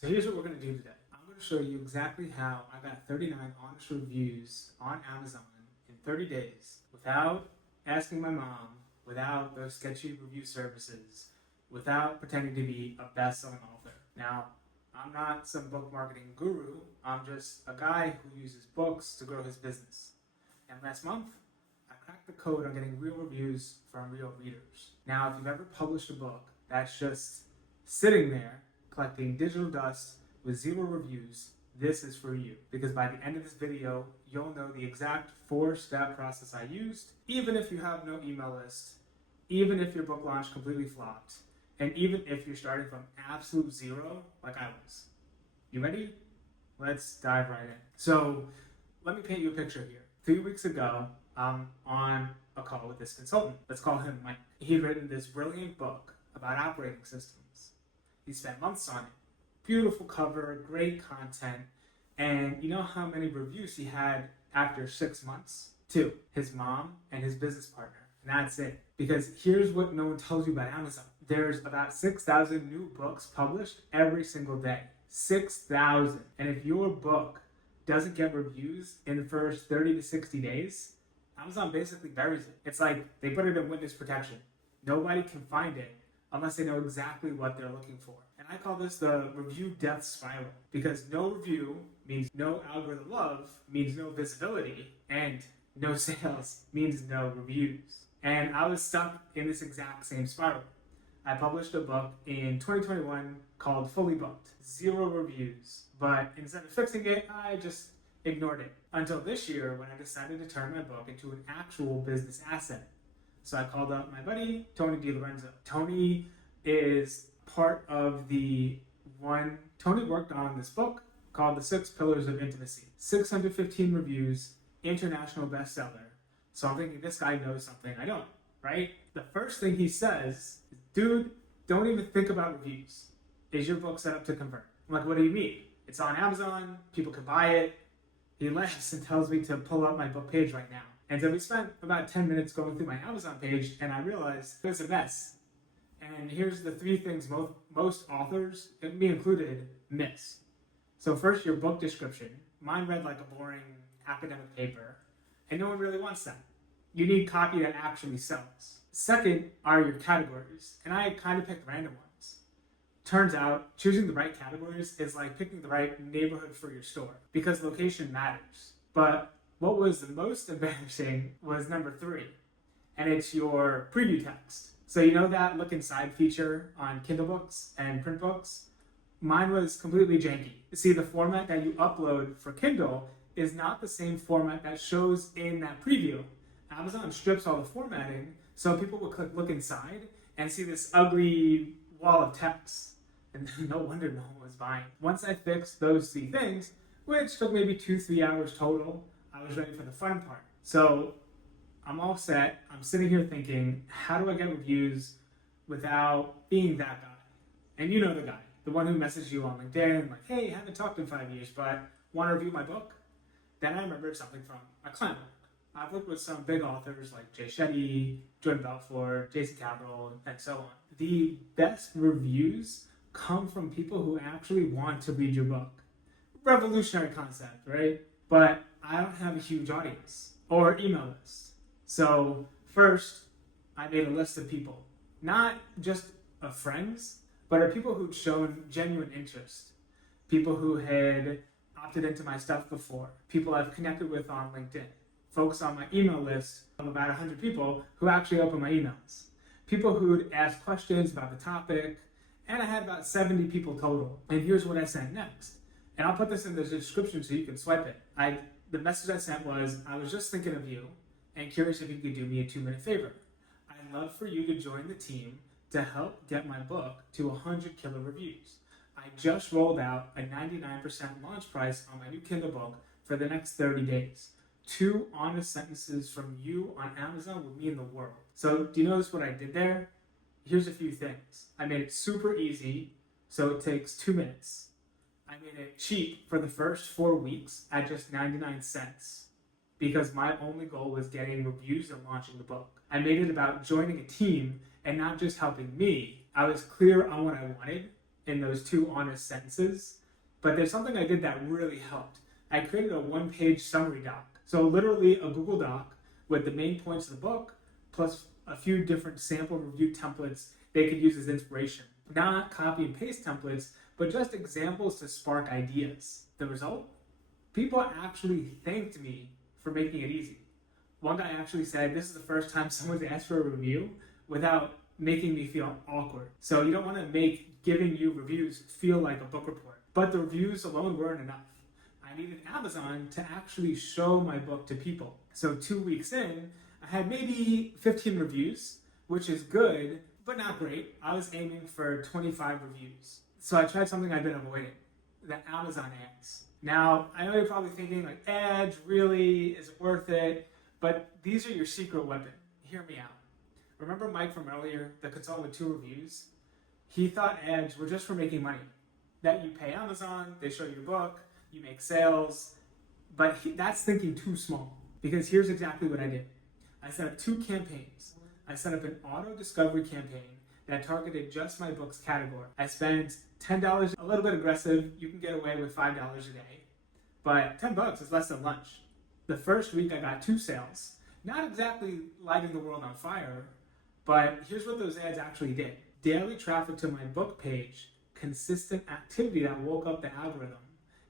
So here's what we're going to do today. I'm going to show you exactly how I got 39 honest reviews on Amazon in 30 days without asking my mom, without those sketchy review services, without pretending to be a best-selling author. Now, I'm not some book marketing guru. I'm just a guy who uses books to grow his business. And last month, I cracked the code on getting real reviews from real readers. Now, if you've ever published a book that's just sitting there collecting digital dust with 0 reviews, this is for you. Because by the end of this video, you'll know the exact 4-step process I used, even if you have no email list, even if your book launch completely flopped, and even if you're starting from absolute 0, like I was. You ready? Let's dive right in. So let me paint you a picture here. 3 weeks ago, I'm on a call with this consultant. Let's call him Mike. He'd written this brilliant book about operating systems. He spent months on it. Beautiful cover, great content, and you know how many reviews he had after 6 months? 2. His mom and his business partner. And that's it. Because here's what no one tells you about Amazon. There's about 6,000 new books published every single day. 6,000. And if your book doesn't get reviews in the first 30 to 60 days, Amazon basically buries it. It's like they put it in witness protection. Nobody can find it unless they know exactly what they're looking for. And I call this the review death spiral, because no review means no algorithm love, means no visibility, and no sales means no reviews. And I was stuck in this exact same spiral. I published a book in 2021 called Fully Booked. 0 reviews. But instead of fixing it, I just ignored it. Until this year when I decided to turn my book into an actual business asset. So I called up my buddy, Tony DiLorenzo. Tony is part of Tony worked on this book called The 6 Pillars of Intimacy. 615 reviews, international bestseller. So I'm thinking this guy knows something I don't, right? The first thing he says is, dude, don't even think about reviews. Is your book set up to convert? I'm like, what do you mean? It's on Amazon, people can buy it. He laughs and tells me to pull up my book page right now. And so we spent about 10 minutes going through my Amazon page, and I realized it was a mess. And here's the 3 things most authors, me included, miss. So first, your book description. Mine read like a boring academic paper, and no one really wants that. You need copy that actually sells. Second are your categories, and I kind of picked random ones. Turns out, choosing the right categories is like picking the right neighborhood for your store, because location matters. But what was the most embarrassing was number 3, and it's your preview text. So you know that look inside feature on Kindle books and print books? Mine was completely janky. See, the format that you upload for Kindle is not the same format that shows in that preview. Amazon strips all the formatting, so people will click look inside and see this ugly wall of text. And no wonder no one was buying. Once I fixed those 3 things, which took maybe 2-3 hours total, I was ready for the fun part. So I'm all set. I'm sitting here thinking, how do I get reviews without being that guy? And you know the guy, the one who messaged you on LinkedIn, like, hey, haven't talked in 5 years, but want to review my book? Then I remembered something from a client book. I've worked with some big authors like Jay Shetty, Jordan Belfort, Jason Capital, and so on. The best reviews come from people who actually want to read your book. Revolutionary concept, right? But I don't have a huge audience or email list. So first, I made a list of people, not just of friends, but of people who'd shown genuine interest, people who had opted into my stuff before, people I've connected with on LinkedIn, folks on my email list of about 100 people who actually open my emails, people who'd ask questions about the topic, and I had about 70 people total. And here's what I sent next. And I'll put this in the description so you can swipe it. The message I sent was, I was just thinking of you and curious if you could do me a 2-minute favor. I'd love for you to join the team to help get my book to 100 killer reviews. I just rolled out a 99% launch price on my new Kindle book for the next 30 days. 2 honest sentences from you on Amazon would mean the world. So do you notice what I did there? Here's a few things. I made it super easy, so it takes 2 minutes. I made it cheap for the first 4 weeks at just 99 cents because my only goal was getting reviews and launching the book. I made it about joining a team and not just helping me. I was clear on what I wanted in those 2 honest sentences. But there's something I did that really helped. I created a 1-page summary doc. So literally a Google Doc with the main points of the book, plus a few different sample review templates they could use as inspiration. Not copy and paste templates, but just examples to spark ideas. The result? People actually thanked me for making it easy. One guy actually said, this is the first time someone's asked for a review without making me feel awkward. So you don't want to make giving you reviews feel like a book report. But the reviews alone weren't enough. I needed Amazon to actually show my book to people. So 2 weeks in, I had maybe 15 reviews, which is good, but not great. I was aiming for 25 reviews. So I tried something I've been avoiding, the Amazon ads. Now, I know you're probably thinking, like, ads, really? Is it worth it? But these are your secret weapon. Hear me out. Remember Mike from earlier, the consultant with 2 reviews? He thought ads were just for making money. That you pay Amazon, they show your book, you make sales, but that's thinking too small. Because here's exactly what I did. I set up 2 campaigns. I set up an auto discovery campaign that targeted just my book's category. I spent $10, a little bit aggressive. You can get away with $5 a day, but $10 is less than lunch. The first week I got 2 sales. Not exactly lighting the world on fire, but here's what those ads actually did. Daily traffic to my book page, consistent activity that woke up the algorithm,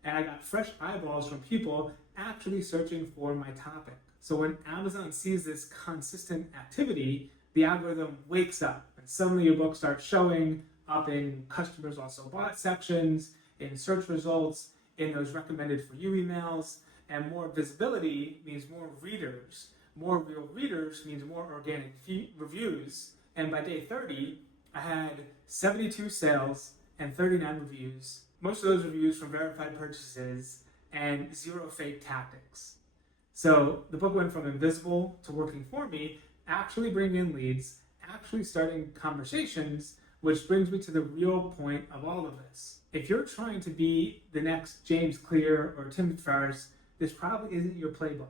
and I got fresh eyeballs from people actually searching for my topic. So when Amazon sees this consistent activity, the algorithm wakes up and suddenly your book starts showing up in customers also bought sections, in search results, in those recommended for you emails, and more visibility means more readers. More real readers means more organic reviews. And by day 30, I had 72 sales and 39 reviews. Most of those reviews from verified purchases and 0 fake tactics. So the book went from invisible to working for me, actually bringing in leads, actually starting conversations, which brings me to the real point of all of this. If you're trying to be the next James Clear or Tim Ferriss, this probably isn't your playbook.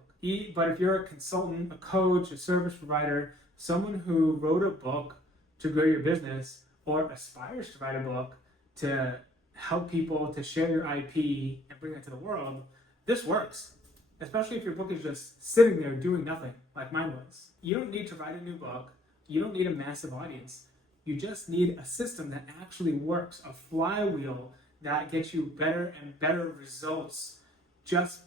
But if you're a consultant, a coach, a service provider, someone who wrote a book to grow your business or aspires to write a book to help people to share your IP and bring it to the world, this works. Especially if your book is just sitting there doing nothing, like mine was. You don't need to write a new book. You don't need a massive audience. You just need a system that actually works, a flywheel that gets you better and better results just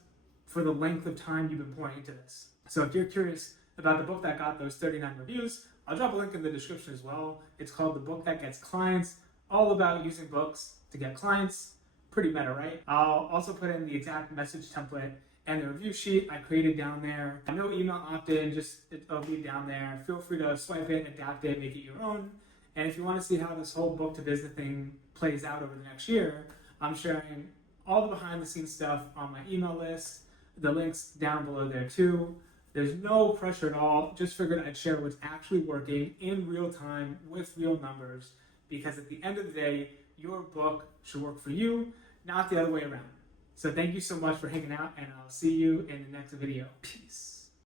for the length of time you've been pouring into this. So if you're curious about the book that got those 39 reviews, I'll drop a link in the description as well. It's called The Book That Gets Clients, all about using books to get clients. Pretty meta, right? I'll also put in the exact message template and the review sheet I created down there. No email opt-in, just it'll be down there. Feel free to swipe it, adapt it, make it your own. And if you want to see how this whole book to business thing plays out over the next year, I'm sharing all the behind the scenes stuff on my email list. The link's down below there too. There's no pressure at all. Just figured I'd share what's actually working in real time with real numbers, because at the end of the day, your book should work for you, not the other way around. So thank you so much for hanging out, and I'll see you in the next video. Peace.